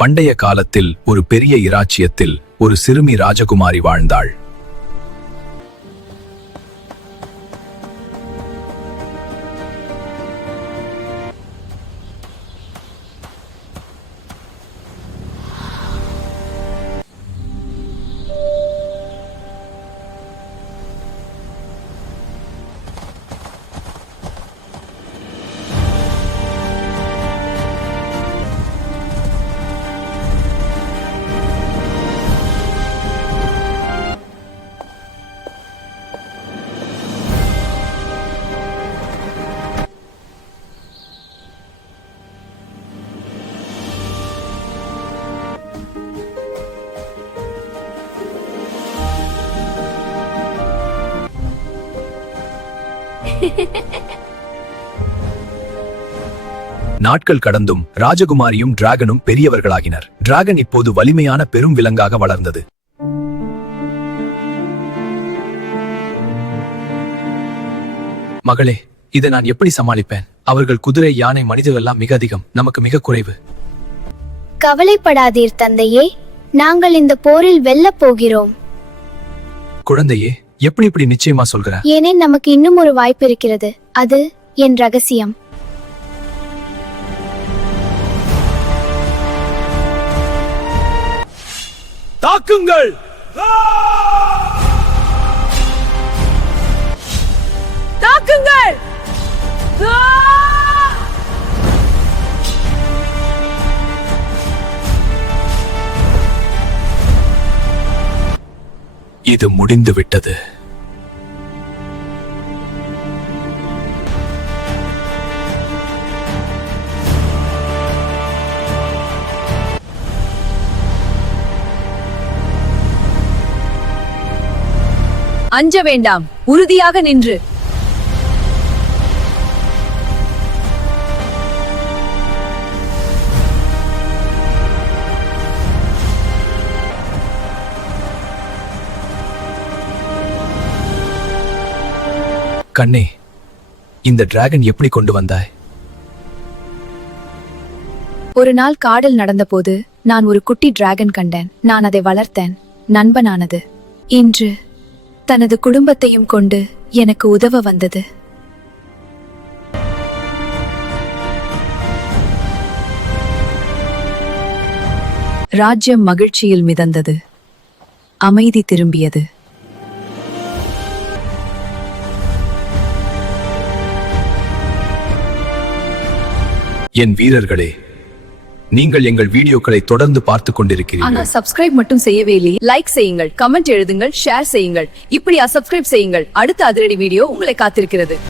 பண்டைய காலத்தில் ஒரு பெரிய இராச்சியத்தில் ஒரு சிறுமி ராஜகுமாரி வாழ்ந்தாள். நாட்கள் கடந்தும் ராஜகுமாரியும் டிராகனும் பெரியவர்களாகினர். டிராகன் இப்போது வலிமையான பெரும் விலங்காக வளர்ந்தது. மகளே, இதை நான் எப்படி சமாளிப்பேன்? அவர்கள் குதிரை, யானை, மனிதர்கள் எல்லாம் மிக அதிகம், நமக்கு மிக குறைவு. கவலைப்படாதீர் தந்தையே, நாங்கள் இந்த போரில் வெல்லப் போகிறோம். குழந்தையே, எப்படி இப்படி நிச்சயமா சொல்கிற? ஏனென் நமக்கு இன்னும் ஒரு வாய்ப்பு இருக்கிறது. அது என் ரகசியம். தாக்குங்கள்! தாக்குங்கள்! இது முடிந்து விட்டது. அஞ்ச வேண்டாம், உறுதியாக நின்று. கண்ணே, இந்த டிராகன் எப்படி கொண்டு வந்தாய்? ஒரு நாள் காடல் நடந்தபோது நான் ஒரு குட்டி டிராகன் கண்டேன். நான் அதை வளர்த்தேன். நண்பனானது. இன்று தனது குடும்பத்தையும் கொண்டு எனக்கு உதவ வந்தது. ராஜ்யம் மகிழ்ச்சியில் மிதந்தது. அமைதி திரும்பியது. என் வீரர்களே, நீங்கள் எங்கள் வீடியோக்களை தொடர்ந்து பார்த்துக் கொண்டிருக்கிறீர்கள். ஆனா சப்ஸ்கிரைப் மட்டும் செய்யவே இல்லையே. லைக் செய்யுங்கள், கமெண்ட் எழுதுங்கள், ஷேர் செய்யுங்கள். இப்படி சப்ஸ்கிரைப் செய்யுங்கள். அடுத்த அதிரடி வீடியோ உங்களை காத்திருக்கிறது.